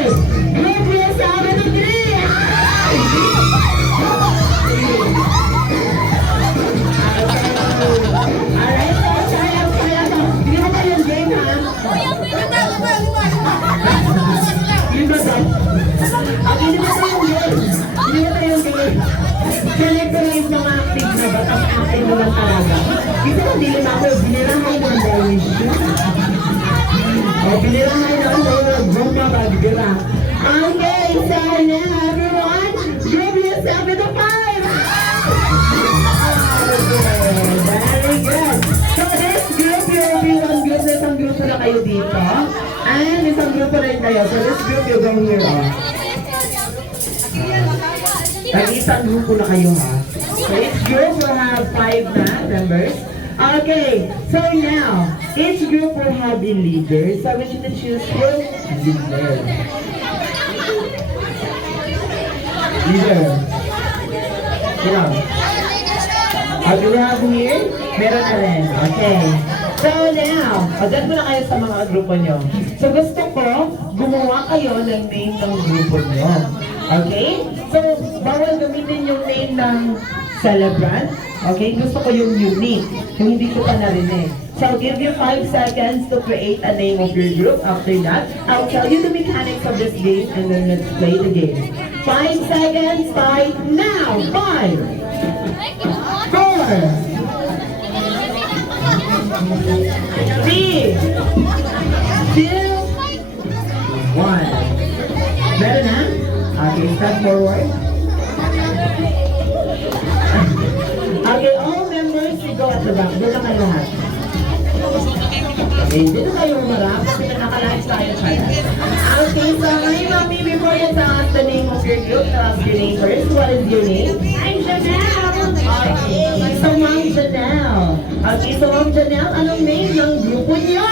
Ng? Select ko active na ako, binirahan mo ang Darwish. O, binirahan ako bomba bagbira. Okay, so now everyone, give yourself the five! Very good. So this group, you will be one group na isang grupo na kayo dito. And isang grupo rin kayo. So this group, you go here. Oh. Tag-isang grupo na kayo ha. So each group will have five na members. Okay, so now, each group will have a leader. So we need to choose who? Leader. Leader. You know. Oh, do we have here? Meron na rin. Okay. So now, o dyan muna kayo sa mga grupo nyo. So gusto ko, gumawa kayo ng name ng grupo nyo. Okay? So, bawal gamitin yung name ng celebrant. Okay? Gusto ko yung unique. Yung hindi ko pa narinig. So, give you 5 seconds to create a name of your group. After that, I'll tell you the mechanics of this game and then let's play the game. 5 seconds, start now! 5, four, three, two, one. Meron na? Okay, step forward. Go at the back. Doon na kayo lahat. Okay, dito kayo umarap kasi nakalayas tayo tayo. Okay, so ngayon, Mami, before you tell us the name of your group, tell us your name first. What is your name? I'm Janelle. Okay, so Ma'am Janelle. Okay, so Ma'am Janelle, anong name ng grupo niyo?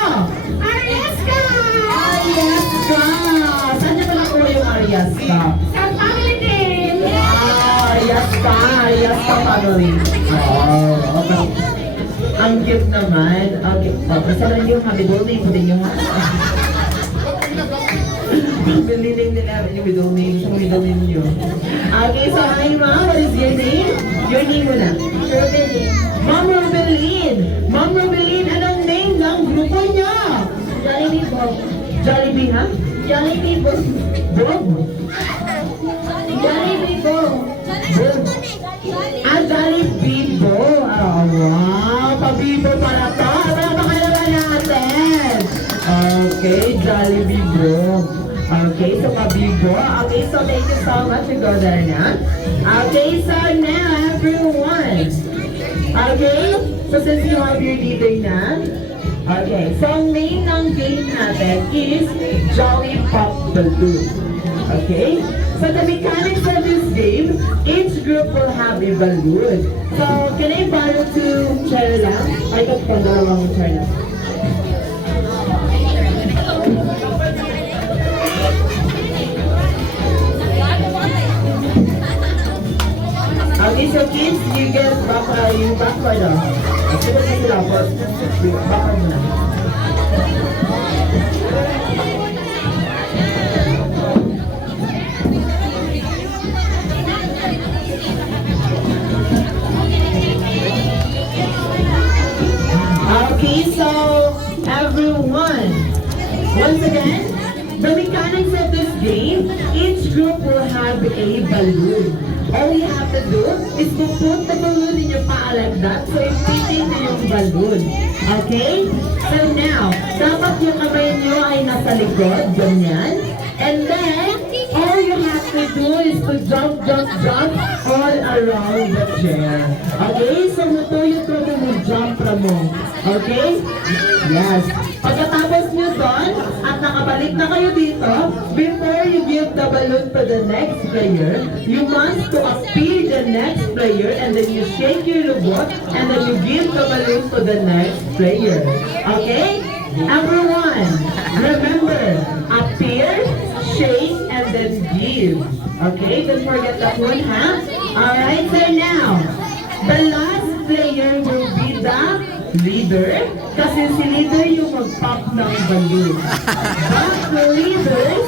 Ariaska! Ariaska! Saan niyo ba nakuha yung Ariaska? Sa Ariaska family. Oh, okay. Ang cute naman. Okay. Oh, basta lang yung happy birthday po din yung Biniling nila yung middle name sa middle name nyo. Okay, so hi ma'am, what is your name? Your name muna. Rubilin. Ma'am Rubeline! Ma'am Rubeline, anong name ng grupo niya? Jollibee Bob. Jollibee, ha? Jollibee Bob. Bob? Jollibee Bob. Bob? Ah, Jollibee Bo. Ah, wow. Pabibo pala to. Ano ba kailangan? Okay, Jollibee Bo. Okay, so Pabibo. Okay, so thank you so much. We go there na. Okay, so now everyone. Okay, so since you have your leader na, Okay, so ang name ng game natin is Jolly Pop Balloon. Okay? So the mechanics of this game, each group will have a balloon. So, can I borrow to chair lang? Ay, ito pa dalawang chair lang. Okay, so you get back, uh, yung backward ah. Sige na sila, first. Backward muna. Once again, the mechanics of this game, each group will have a balloon. All you have to do is to put the balloon in your paa like that, so inflating na yung balloon. Okay? So now, dapat yung kamay nyo ay nasa likod, ganyan. And then, all you have to do is to jump, jump, jump all around the chair. Okay? So, yung truko mo, jump mo. Okay? Yes. Pagkatapos nyo doon, at nakabalik na kayo dito, before you give the balloon to the next player, you must to appear the next player, and then you shake your lubot, and then you give the balloon to the next player. Okay? Everyone, remember, appear, shake, and then give. Okay? Don't forget that one, huh? Alright, so now, the last player will leader. Kasi si leader yung mag-pop ng balloon. But the leaders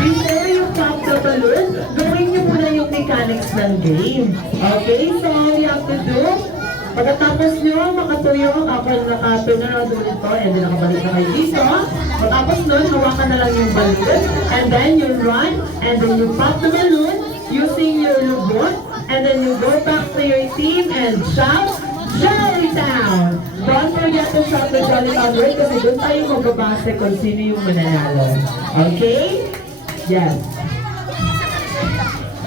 before you pop the balloon, gawin niyo muna yung mechanics ng game. Okay, so all you have to do, pagkatapos nyo makatuyo, ako nakatunan na dito, and then nakabalik na kayo dito. Pagkatapos nun, hawakan na lang yung balloon, and then you run, and then you pop the balloon using your lubot, and then you go back to your team and shout, Jolly Town! Don't forget to shout the Jolly Town word kasi doon tayo magbabase kung sino yung mananalo. Okay? Yes.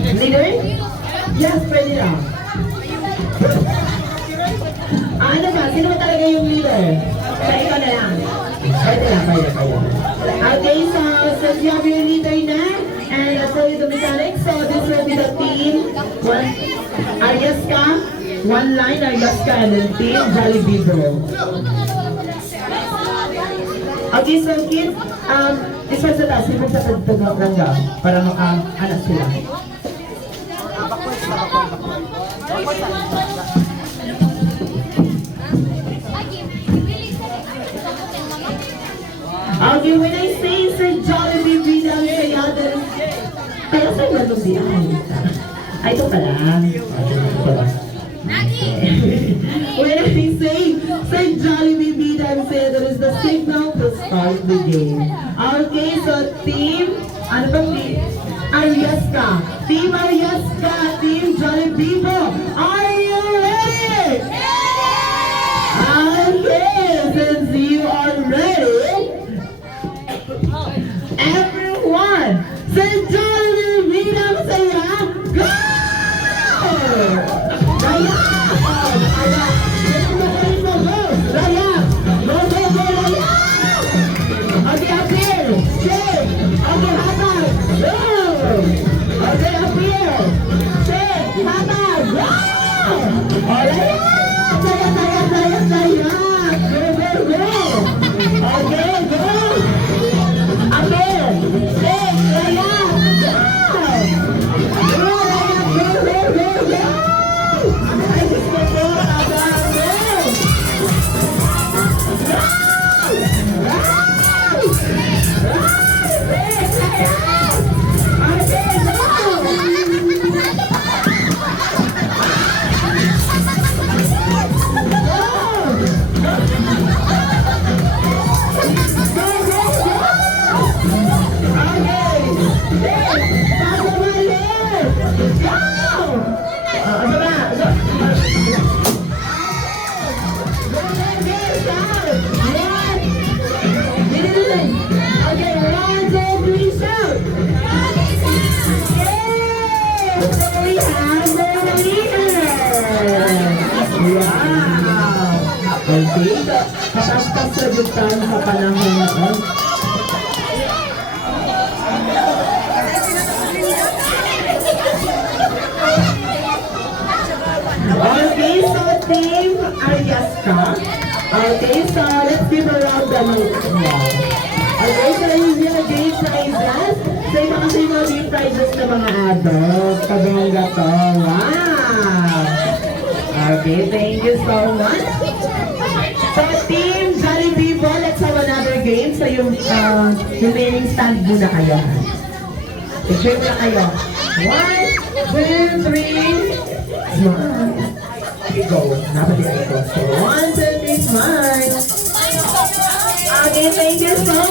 Leader? Yes, pwede lang. Ah, ano ba? Sino ba talaga yung leader? Sa ikaw na lang. Pwede lang, pwede, pwede. Okay, so since you have your leader na, and I'll tell you the mechanics, so this will be the team. One, Aryaska, one line, and then team Jollibee Bro. Okay, so kids, um, isa sa taas, sipag sa tagtagap lang daw, para maka-anak sila. Okay, when I say sa Jollibee bilang saya, then, kaya sa di ay. Ay, ito pala. Okay, ito pala. when I say sa Jollibee bilang saya, that is the signal to start the game. Okay, so team, ano ba team? Aryaska. Team Aryaska, Team Jollibee po. Are you ready? Okay, Okay, so katas-tas sagutan sa panahon na to. Okay, so team Aryaska. Okay, so let's give a round of applause. Okay, so yung mga game prizes, so yung mga yung mga game prizes ng mga adults, pagmangga to. Wow! Okay, thank you so much. So team Jollibee po, let's have another game. So yung uh, remaining stand muna kayo. Picture muna kayo. One, two, three, smile. Go. Dapat i-icon. So one, two, three, smile. Okay, thank you so